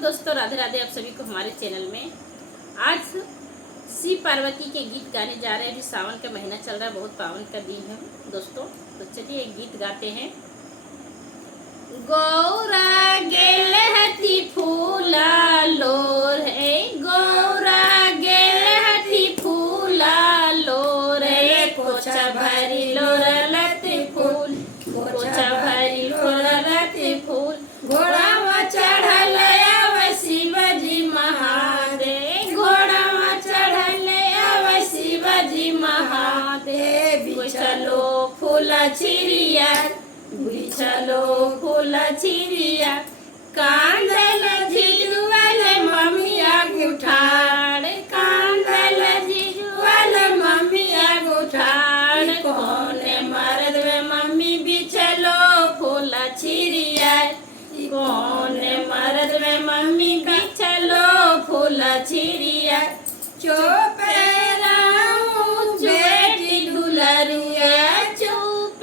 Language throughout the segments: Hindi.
दोस्तों, राधे राधे आप सभी को हमारे चैनल में। आज शिव पार्वती के गीत गाने जा रहे हैं। अभी सावन का महीना चल रहा है, बहुत पावन का दिन है दोस्तों। तो चलिए एक गीत गाते हैं। गौरा गेल हथी फूला लोर है, गौरा गेल हथी फूला लोर है, कोचा भरी लोर लती फूल, कोचा भरी लोर लती फूल, घोड़ा चढ़ल आव शिवजी महादेव, घोड़ा चढ़ल आव शिवजी महादेव। बिछलो फूल छिरिया, बिछलो फूल छिरिया, कांदल झिझुअल मम्मिया गुठाड़, कांदल झिझुअल मम्मिया गुठाड़। कौन मर्द में मम्मी बिछलो फूल छिरिया, कौन मर्द में मम्मी बिछलो फूल छिरिया। चुप रहूं बेटी दुलरिया, चुप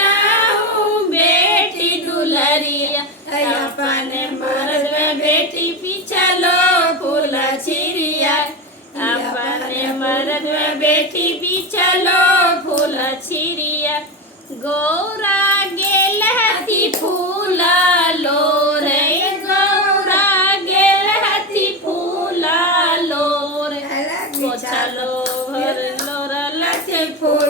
रहूं बेटी दुलरिया, अपन मर्द में बेटी बिछलो फूल छिरिया, अपन मर्द में बेटी बिछलो फूल छिरिया। गौरा गेल हथी फूला लोर, गौरा गेल हथी फूला लोर, कोछा लोर लोर लते फूल,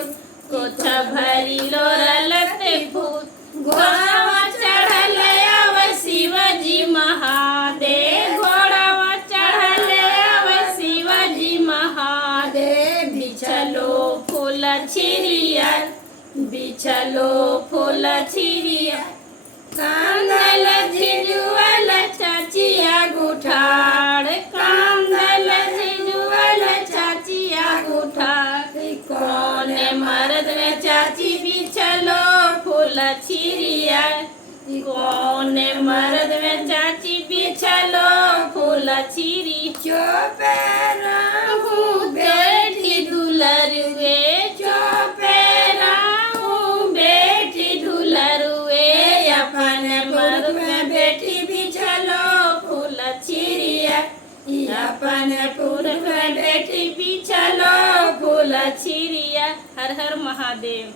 कोछा भरी लोर लते फूल, घोड़ा चढ़ल आव शिवजी महादेव, घोड़ा चढ़ल आव शिवजी महादेव। बिछलो फूल छिरिया, बिछलो फूल छिरिया, कांदल झिझुअल चाचिया गुठाड़, कांदल झिझुअल चाचिया गुठाड़। कौन मर्द में चाची बिछलो फूल छिरिया, कौन मर्द में चाची बिछलो फूल छिरी। चुप रहूं बेटी दुलरुए, चुप रहूं बेटी दुलरुए, अपन मर्द में बेटी बिछलो फूल छिरिया, अपन पुरुष में बेटी बिछलो फूल छिरिया। हर हर महादेव।